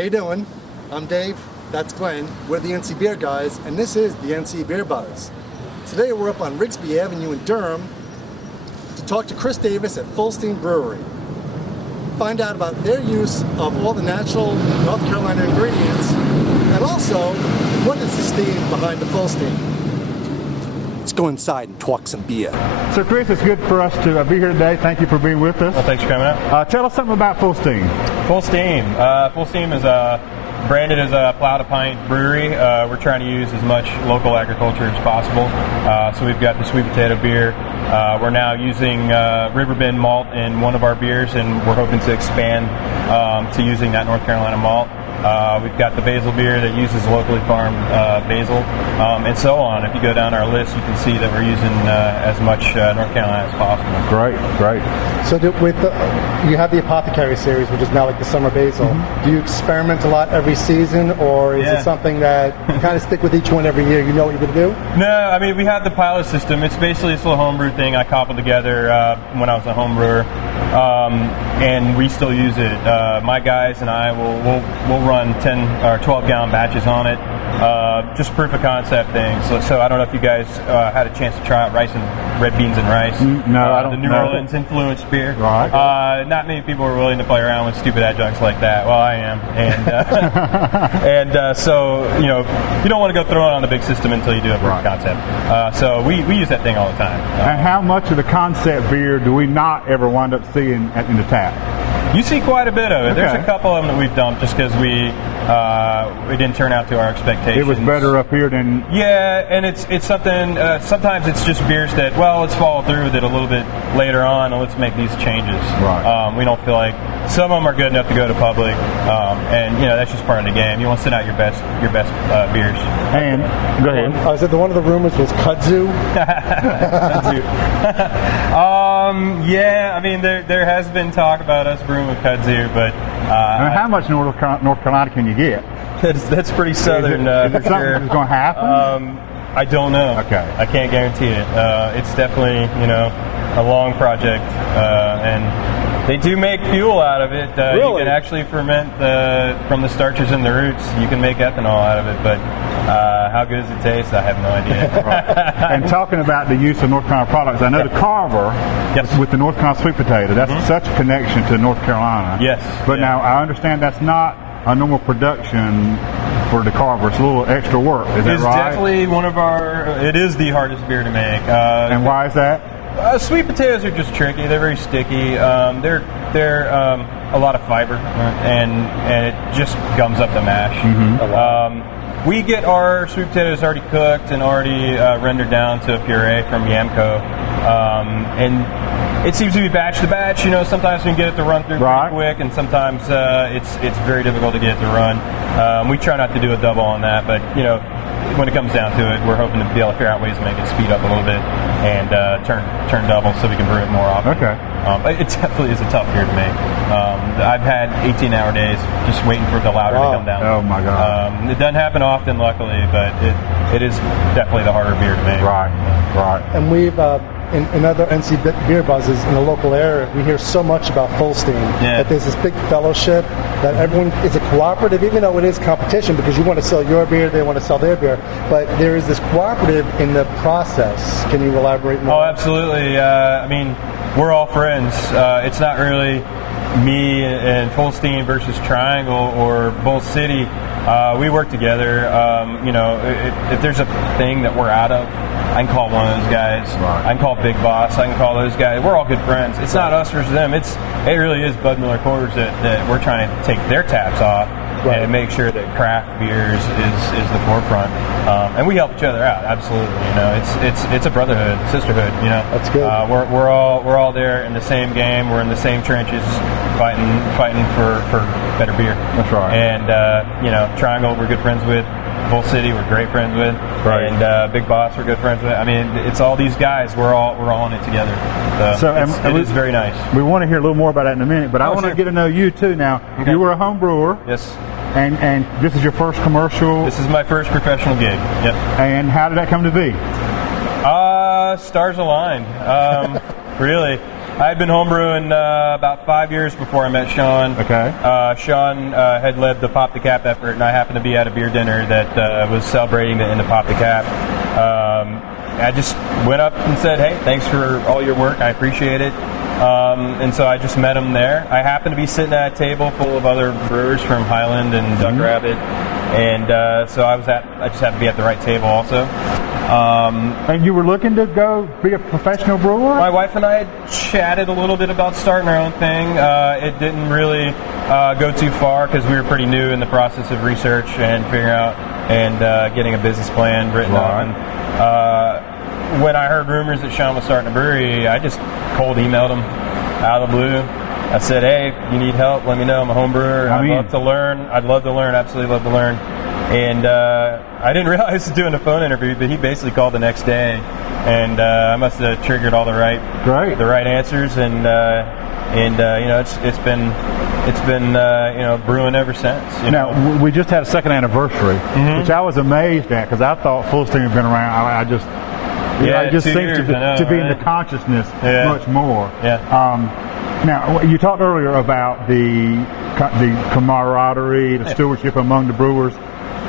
How you doing? I'm Dave, that's Glenn, we're the NC Beer guys, and this is the NC Beer Buzz. Today we're up on Rigsbee Avenue in Durham to talk to Chris Davis at Fullsteam Brewery. Find out about their use of all the natural North Carolina ingredients, and also, what is the steam behind the Fullsteam? Let's go inside and talk some beer. So Chris, it's good for us to be here today. Thank you for being with us. Well, thanks for coming out. Tell us something about Fullsteam. Fullsteam is branded as a Plow-to-Pint brewery. We're trying to use as much local agriculture as possible. So we've got the sweet potato beer. We're now using Riverbend malt in one of our beers, and we're hoping to expand to using that North Carolina malt. We've got the basil beer that uses locally farmed basil, and so on. If you go down our list, you can see that we're using as much North Carolina as possible. Great, great. So you have the Apothecary series, which is now like the summer basil. Mm-hmm. Do you experiment a lot every season, or is it something that you kind of stick with each one every year? You know what you're going to do? No, I mean, we have the pilot system. It's basically this little homebrew thing I cobbled together when I was a home brewer, and we still use it. My guys and I will run 10 or 12 gallon batches on it, just proof of concept things. So I don't know if you guys had a chance to try out rice and red beans and rice. No, I don't. The New Orleans influenced beer. Right. Not many people are willing to play around with stupid adjuncts like that. Well, I am, and so you don't want to go throw it on the big system until you do a proof of concept. So we use that thing all the time. And how much of the concept beer do we not ever wind up seeing in the tap? You see quite a bit of it. Okay. There's a couple of them that we've dumped just because we didn't turn out to our expectations. It was better up here than... Yeah, and it's something, sometimes it's just beers that, well, let's follow through with it a little bit later on and let's make these changes. Right. We don't feel like, some of them are good enough to go to public, and that's just part of the game. You want to send out your best beers. And, go ahead. I said one of the rumors was kudzu. Kudzu. Yeah, I mean, there has been talk about us brewing with kudzu, but... how much North Carolina can you get? That's pretty southern. Is it something that's going to happen? I don't know. Okay. I can't guarantee it. It's definitely, a long project, and they do make fuel out of it. Really? You can actually ferment from the starches and the roots. You can make ethanol out of it, but how good does it taste? I have no idea. Right. And talking about the use of North Carolina products, I know the Carver with the North Carolina sweet potato, that's such a connection to North Carolina. Yes. But now I understand that's not a normal production for the Carver. It's a little extra work. Is that right? It's definitely it is the hardest beer to make. And why is that? Sweet potatoes are just tricky. They're very sticky. They're a lot of fiber, and it just gums up the mash. Mm-hmm. We get our sweet potatoes already cooked and already rendered down to a puree from Yamco, and it seems to be batch to batch. Sometimes we can get it to run through pretty quick, and sometimes it's very difficult to get it to run. We try not to do a double on that, but when it comes down to it, we're hoping to be able to figure out ways to make it speed up a little bit and turn double so we can brew it more often. Okay. It definitely is a tough beer to make. I've had 18-hour days just waiting for the lauter to come down. Oh my God. It doesn't happen often, luckily, but it is definitely the harder beer to make. Right. And we've in other NC Beer Buzzes in the local area, we hear so much about Fullsteam, that there's this big fellowship, that everyone is a cooperative, even though it is competition, because you want to sell your beer, they want to sell their beer, but there is this cooperative in the process. Can you elaborate more? Oh, absolutely. I mean, we're all friends. It's not really me and Fullsteam versus Triangle or Bull City. We work together. If there's a thing that we're out of, I can call one of those guys. Right. I can call Big Boss. I can call those guys. We're all good friends. It's not us versus them. It really is Bud Miller Coors that we're trying to take their taps off and make sure that craft beers is the forefront. And we help each other out. Absolutely. It's a brotherhood, sisterhood. That's good. We're all there in the same game. We're in the same trenches, fighting for better beer. That's right. And Triangle, we're good friends with. Bull City, we're great friends with, and Big Boss, we're good friends with. I mean, it's all these guys. We're all in it together. So it is very nice. We want to hear a little more about that in a minute, but I want to get to know you too. Now, you were a home brewer. Yes. And this is your first commercial. This is my first professional gig. Yep. And how did that come to be? Stars aligned. Really. I had been homebrewing about 5 years before I met Sean. Okay. Sean had led the Pop the Cap effort, and I happened to be at a beer dinner that was celebrating the end of Pop the Cap. I just went up and said, hey, thanks for all your work. I appreciate it. And so I just met him there. I happened to be sitting at a table full of other brewers from Highland and Duck Rabbit. And so I just happened to be at the right table also. And you were looking to go be a professional brewer? My wife and I had chatted a little bit about starting our own thing. It didn't really go too far because we were pretty new in the process of research and figuring out and getting a business plan written out. And, when I heard rumors that Sean was starting a brewery, I just cold emailed him out of the blue. I said, hey, you need help, let me know. I'm a home brewer. I'd love to learn. Absolutely love to learn. And I didn't realize he was doing a phone interview, but he basically called the next day. And I must have triggered all the right answers. And you know, it's been brewing ever since. Now, we just had a second anniversary, which I was amazed at because I thought Fullsteam had been around. It just seems to be in the consciousness much more. Now, you talked earlier about the camaraderie, the stewardship among the brewers,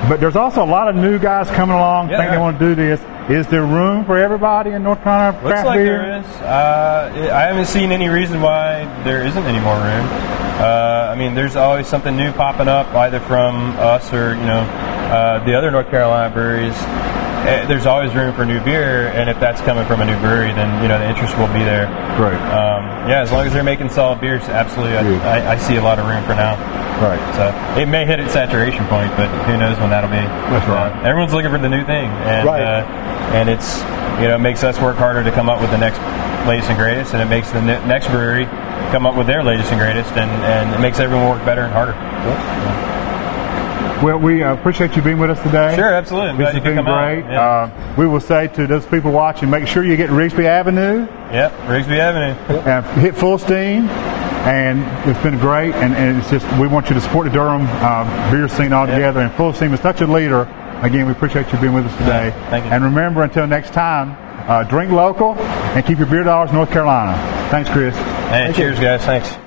but there's also a lot of new guys coming along think they want to do this. Is there room for everybody in North Carolina craft Looks like beer? there is. I haven't seen any reason why there isn't any more room. I mean, there's always something new popping up, either from us or the other North Carolina breweries. There's always room for new beer, and if that's coming from a new brewery, then the interest will be there. Great. As long as they're making solid beers, absolutely, I see a lot of room for now. Right. So it may hit its saturation point, but who knows when that'll be. That's right. Everyone's looking for the new thing, and and it's it makes us work harder to come up with the next latest and greatest, and it makes the next brewery come up with their latest and greatest, and it makes everyone work better and harder. Well, we appreciate you being with us today. Sure, absolutely. I'm glad you could come great. out. We will say to those people watching, make sure you get Rigsbee Avenue. Yep, Rigsbee Avenue. And hit Fullsteam. And it's been great. And it's just, we want you to support the Durham beer scene altogether. And Fullsteam is such a leader. Again, we appreciate you being with us today. Thank you. And remember, until next time, drink local and keep your beer dollars North Carolina. Thanks, Chris. Hey, cheers, guys. Thanks.